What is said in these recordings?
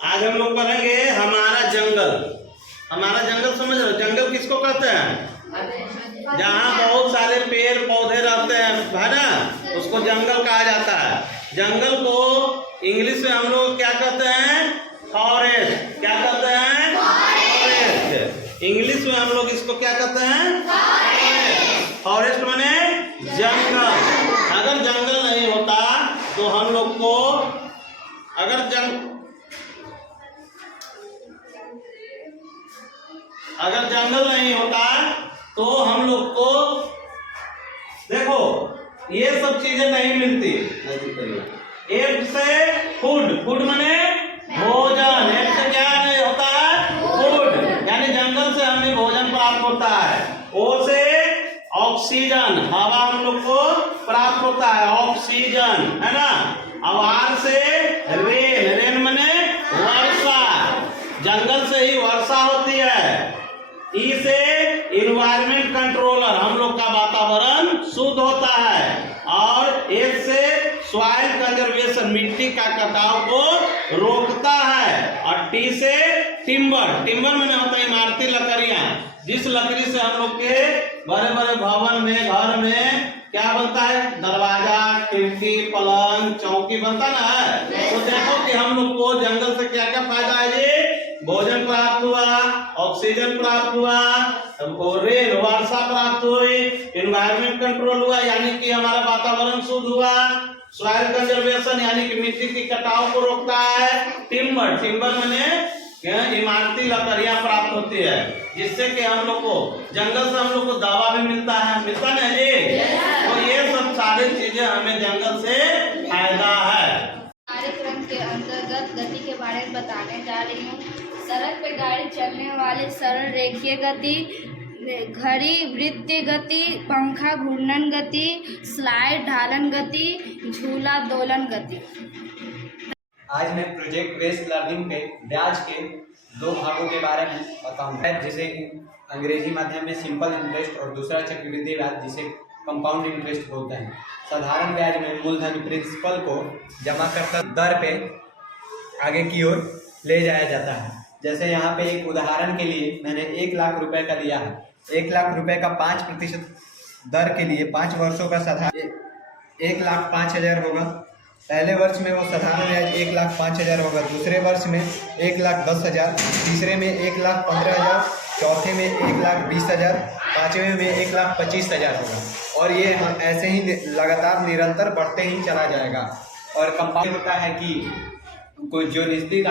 आज हम लोग पढ़ेंगे हमारा जंगल। हमारा जंगल समझ रहे हो? जंगल किसको कहते हैं? जहाँ बहुत सारे पेड़ पौधे रहते हैं, है ना, उसको जंगल कहा जाता है। जंगल को इंग्लिश में हम लोग क्या कहते हैं? फॉरेस्ट। क्या कहते हैं? फॉरेस्ट। इंग्लिश में हम लोग इसको क्या कहते हैं? फॉरेस्ट। फॉरेस्ट माने जंगल। अगर जंगल नहीं होता तो हम लोग को अगर जंगल नहीं होता तो हम लोग को देखो ये सब चीजें नहीं मिलती। एक से फूड माने भोजन। एक से क्या नहीं होता है? फूड, यानी जंगल से हमें भोजन प्राप्त होता है। ओ से ऑक्सीजन, हवा हम लोग को प्राप्त होता है, ऑक्सीजन, है ना। अब आर से रेन माने वर्षा, जंगल से ही वर्षा होती है। ई से इन्वायरमेंट कंट्रोलर, हम लोग का वातावरण शुद्ध होता है। और एस से सॉइल कंजर्वेशन, मिट्टी का कटाव को रोकता है। और टी से टिम्बर में होता है इमारती लकड़ियां, जिस लकड़ी से हम लोग के बड़े बड़े भवन में, घर में क्या बनता है? दरवाजा, खिड़की, पलंग, चौकी बनता ना है। तो देखो कि हम लोग को जंगल से क्या क्या फायदा है जी? भोजन प्राप्त हुआ, ऑक्सीजन प्राप्त हुआ, रेन वर्षा प्राप्त हुई, एनवायरमेंट कंट्रोल हुआ यानी कि हमारा वातावरण शुद्ध हुआ, सॉइल कंजर्वेशन यानी कि मिट्टी की कटाव को रोकता है, टिम्बर माने इमारती लकड़ियां प्राप्त होती है, जिससे कि हम लोग को जंगल से हम लोग को दवा भी मिलता है ना जी। तो ये सब सारी चीजें हमें जंगल से फायदा है। कार्यक्रम के अंतर्गत गति के बारे में बताने जा रही हूँ। सड़क पे गाड़ी चलने वाले सरल रेखीय गति, घड़ी वृत्तीय गति, पंखा घूर्णन गति, स्लाइड ढालन गति, झूला दोलन गति। आज मैं प्रोजेक्ट बेस्ड लर्निंग के ब्याज के दो भागों के बारे में बताऊंगा, जिसे अंग्रेजी माध्यम में सिंपल इंटरेस्ट और दूसरा चक्रवृद्धि ब्याज जिसे कंपाउंड इंटरेस्ट बोलते हैं। साधारण ब्याज में मूलधन प्रिंसिपल को जमा कर दर पे आगे की ओर ले जाया जाता है। जैसे यहाँ पे एक उदाहरण के लिए मैंने 1 लाख रुपए का लिया है। 1 लाख रुपए का 5% दर के लिए 5 वर्षों का साधारण 1,05,000 होगा। पहले वर्ष में वो साधारण ब्याज 1,05,000 होगा, दूसरे वर्ष में 1,10,000, तीसरे में 1,15,000, चौथे में 1,20,000, पाँचवें में 1,25,000 होगा। और ये ऐसे ही लगातार निरंतर बढ़ते ही चला जाएगा। और कंपाउंड होता है कि कोई जो निश्चित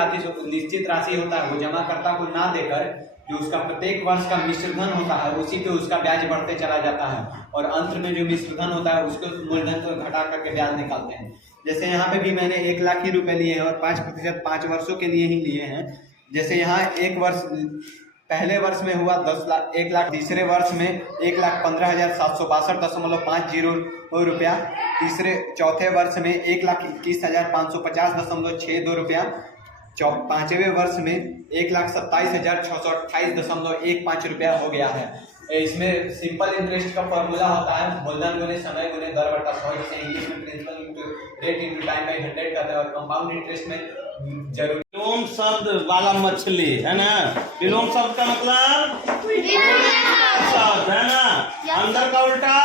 राशि होता है वो जमाकर्ता को ना देकर जो उसका प्रत्येक वर्ष का मिश्रधन होता है उसी पे उसका ब्याज बढ़ते चला जाता है। और अंत में जो मिश्रधन होता है उसको मूलधन को घटा करके ब्याज निकालते हैं। जैसे यहाँ पे भी मैंने 1 लाख ही रुपए लिए हैं और 5% 5 वर्षों के लिए ही लिए हैं। जैसे यहाँ एक वर्ष पहले वर्ष में हुआ 1 लाख, तीसरे वर्ष में 1,15,762.50 रुपया, चौथे वर्ष में 1,21,550.62 रुपया, पांचवें वर्ष में 1,27,628.15 रुपया हो गया है। इसमें सिंपल इंटरेस्ट का फॉर्मूला होता है मूलधन गुने समय गुने दर बटा 100, जिसे इंग्लिश में principal into rate into time by 100 कहते हैं। और कंपाउंड इंटरेस्ट में जरूर विलोम शब्द वाला मछली है ना। विलोम शब्द का मतलब शब्द है ना। अंदर का उल्टा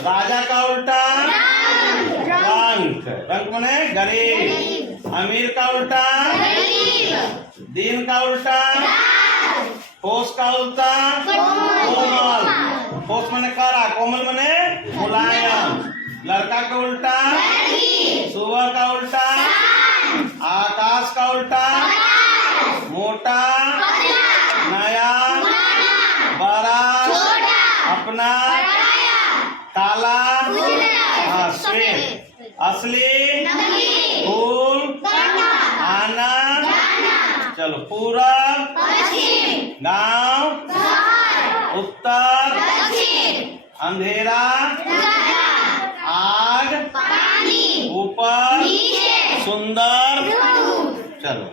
राजा का उल्टा रंक माने गरीब, अमीर का उल्टा दीन का उल्टा, ठोस का उल्टा कोमल, ठोस माने कड़ा, कोमल माने मुलायम, लड़का का उल्टा सुअर का उल्टा, आकाश का उल्टा मोटा, नया बड़ा, अपना, काला, श्वेत, असली, फूल, आना, चलो पूरब, गांव, उत्तर, अंधेरा, आग, ऊपर, सुंदर, चलो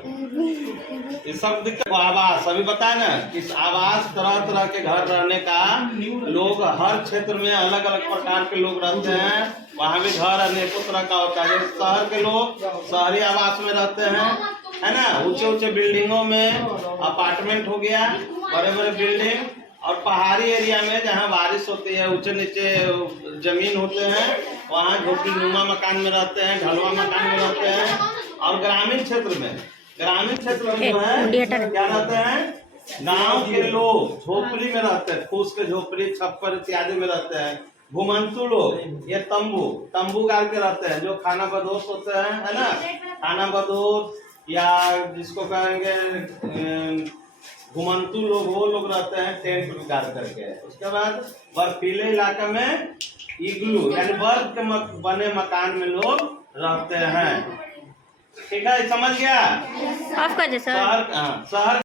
इस शब्द का आवास अभी बताया ना। इस आवास तरह तरह के घर रहने का लोग हर क्षेत्र में अलग अलग प्रकार के लोग रहते हैं। वहाँ भी घर अनेकों तरह का होता है। जैसे शहर के लोग शहरी आवास में रहते हैं, है ना, ऊंचे ऊंचे बिल्डिंगों में अपार्टमेंट हो गया, बड़े बड़े बिल्डिंग। और पहाड़ी एरिया में जहाँ बारिश होती है, ऊंचे नीचे जमीन होते हैं, वहाँ झोपड़ी नुमा मकान में रहते हैं, ढलवा मकान में रहते हैं। और ग्रामीण क्षेत्र में जो है क्या रहते हैं, गांव के लोग झोपड़ी में रहते हैं, फूस के झोपड़ी, छप्पर इत्यादि में रहते हैं। घुमंतु लोग ये तंबू गाड़ के रहते हैं, जो खाना बदोश होते हैं, है ना, खाना बदोश या जिसको कहेंगे घुमंतु लोग, वो लोग रहते हैं टेंट गाड़ करके। उसके बाद बर्फीले इलाके में इग्लू यानी बर्फ के बने मकान में लोग रहते हैं। ठीक है, समझ गया। ऑफ कर दे सर। शहर